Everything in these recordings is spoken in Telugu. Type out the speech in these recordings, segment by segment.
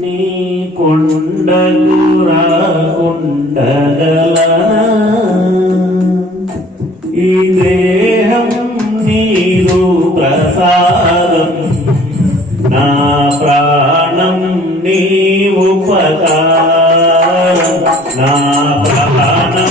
నీ కొండకు రాకుండగలనా ఈ దేహం నీరు ప్రసాదం నా ప్రాణం నీ ఉపకారం నా ప్రాణం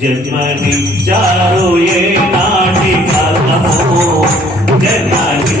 जन्मनि चारो ये नाटिका जन्मनि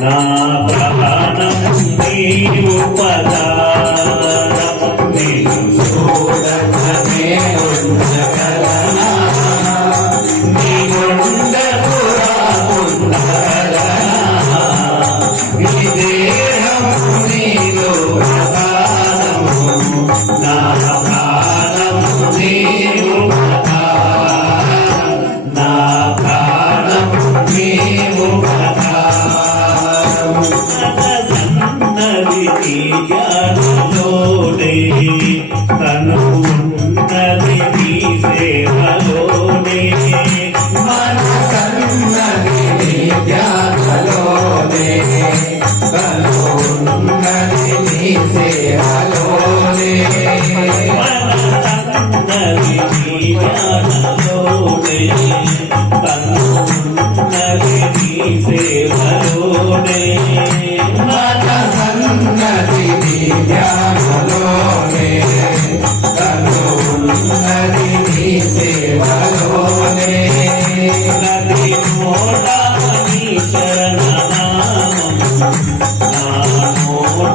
నా ప్రాణము నీవు పదారము నీవు చూడమే ఉండగల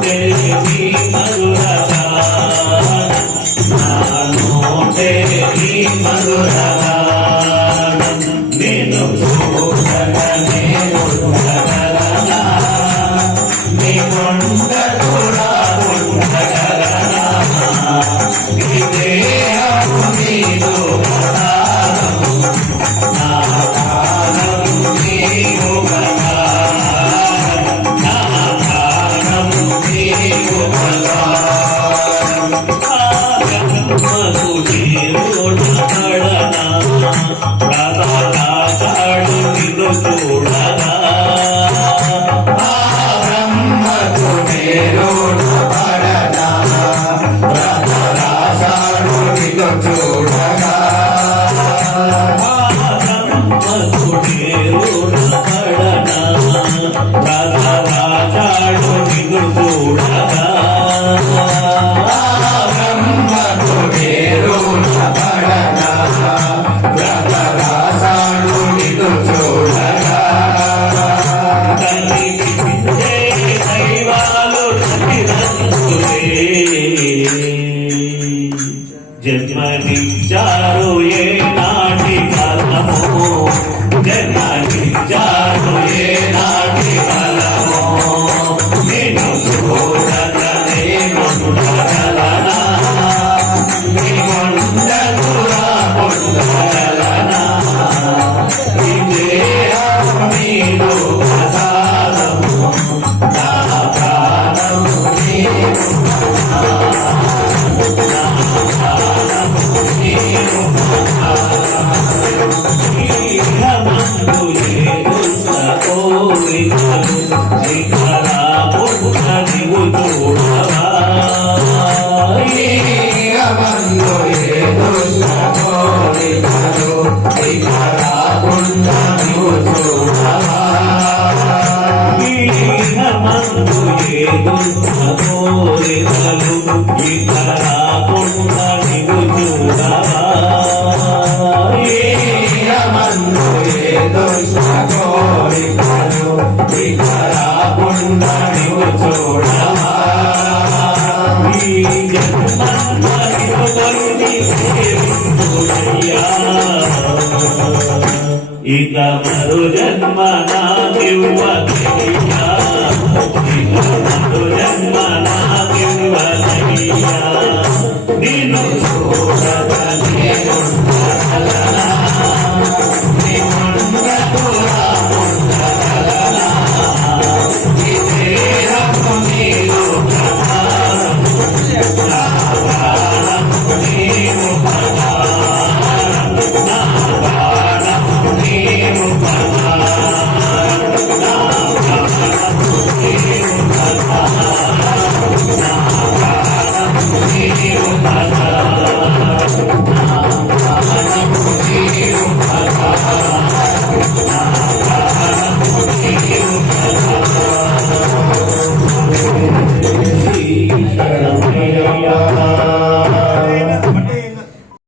baby. 不来 జన్మనిచ్చారు ఏ ఇక మరు జన్మ నాకివ్వక Bye.